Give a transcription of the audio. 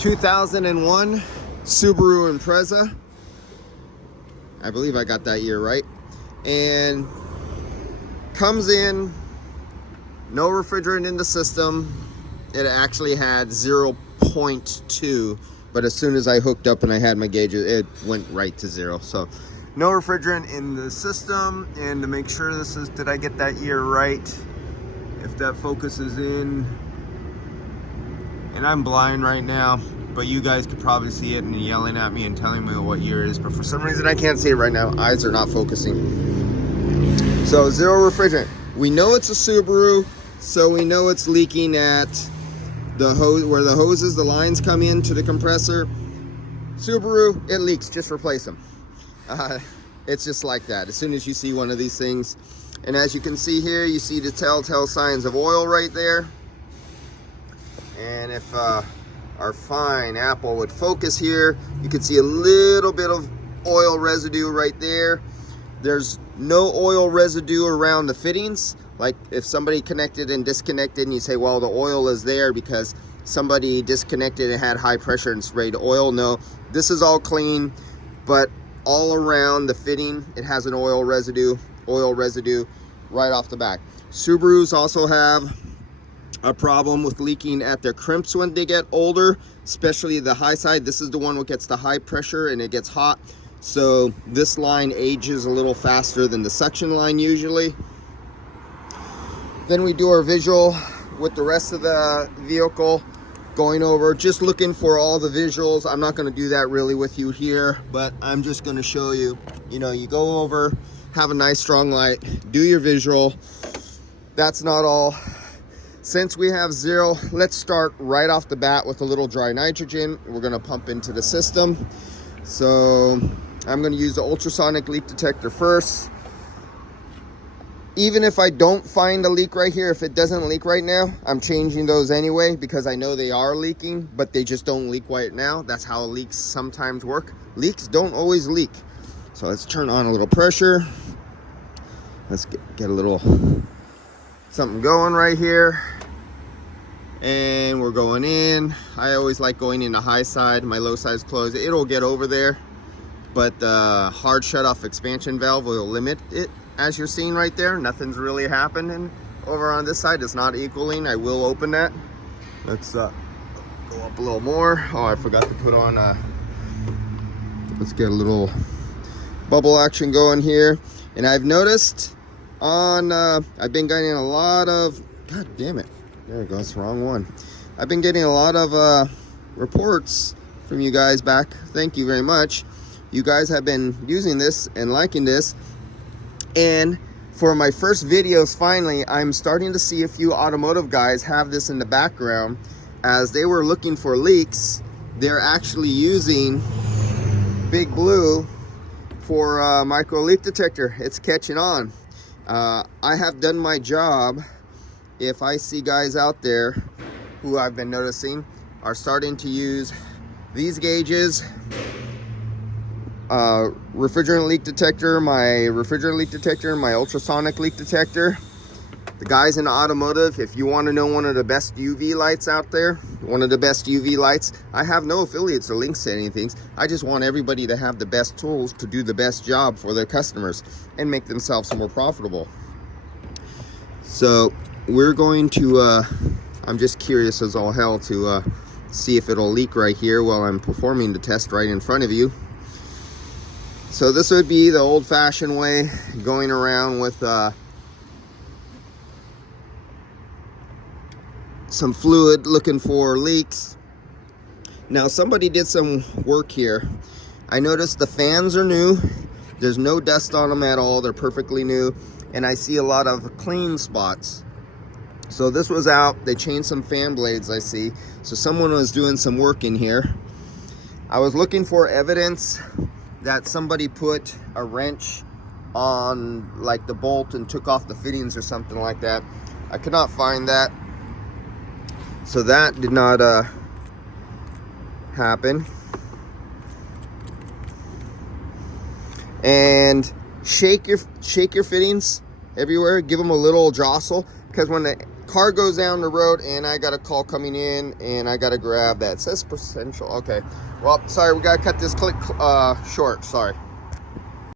2001 Subaru Impreza. I believe I got that year right. And comes in, no refrigerant in the system. It actually had 0.2, but as soon as I hooked up and I had my gauge, it went right to 0. So no refrigerant in the system. And to make sure this is, did I get that year right? If that focuses in, and I'm blind right now, but you guys could probably see it and yelling at me and telling me what year it is, but for some reason I can't see it right now. Eyes are not focusing. So 0 refrigerant. We know it's a Subaru, so we know it's leaking at the hose, where the hoses, the lines come into the compressor. Subaru, it leaks, just replace them. It's just like that. As soon as you see one of these things, and as you can see here, you see the telltale signs of oil right there. And if our fine Apple would focus here, you can see a little bit of oil residue right there. There's no oil residue around the fittings. Like if somebody connected and disconnected and you say, well, the oil is there because somebody disconnected and had high pressure and sprayed oil. No, this is all clean, but all around the fitting, it has an oil residue right off the back. Subarus also have a problem with leaking at their crimps when they get older, especially the high side. This is the one that gets the high pressure and it gets hot. So this line ages a little faster than the suction line usually. Then we do our visual with the rest of the vehicle, going over, just looking for all the visuals. I'm not going to do that really with you here, but I'm just going to show you, you go over, have a nice strong light, do your visual. That's not all. Since we have 0, let's start right off the bat with a little dry nitrogen. We're going to pump into the system. So I'm going to use the ultrasonic leak detector first. Even if I don't find a leak right here, if it doesn't leak right now, I'm changing those anyway because I know they are leaking, but they just don't leak right now. That's how leaks sometimes work. Leaks don't always leak. So let's turn on a little pressure. Let's get a little something going right here. And we're going in. I always like going in the high side. My low side's closed. It'll get over there, but the hard shut-off expansion valve will limit it. As you're seeing right there, nothing's really happening. Over on this side, it's not equaling. I will open that. Let's go up a little more. Oh, I forgot to put on let's get a little bubble action going here. And I've noticed on I've been getting a lot of, god damn it, there it goes, wrong one. I've been getting a lot of reports from you guys back. Thank you very much. You guys have been using this and liking this. And for my first videos, finally, I'm starting to see a few automotive guys have this in the background. As they were looking for leaks, they're actually using Big Blue for micro leak detector. It's catching on. I have done my job. If I see guys out there who I've been noticing are starting to use these gauges, refrigerant leak detector, my ultrasonic leak detector. The guys in automotive, if you want to know one of the best UV lights out there, one of the best UV lights, I have no affiliates or links to anything. I just want everybody to have the best tools to do the best job for their customers and make themselves more profitable. So we're going to, I'm just curious as all hell to see if it'll leak right here while I'm performing the test right in front of you. So this would be the old-fashioned way, going around with some fluid looking for leaks. Now somebody did some work here. I noticed the fans are new. There's no dust on them at all. They're perfectly new. And I see a lot of clean spots. So this was out. They changed some fan blades, I see. So someone was doing some work in here. I was looking for evidence that somebody put a wrench on like the bolt and took off the fittings or something like that. I could not find that. So that did not happen. And shake your fittings everywhere. Give them a little jostle, because when the car goes down the road, and I got a call coming in, and I got to grab that. It says potential. Okay. Well, sorry, we got to cut this clip short. Sorry.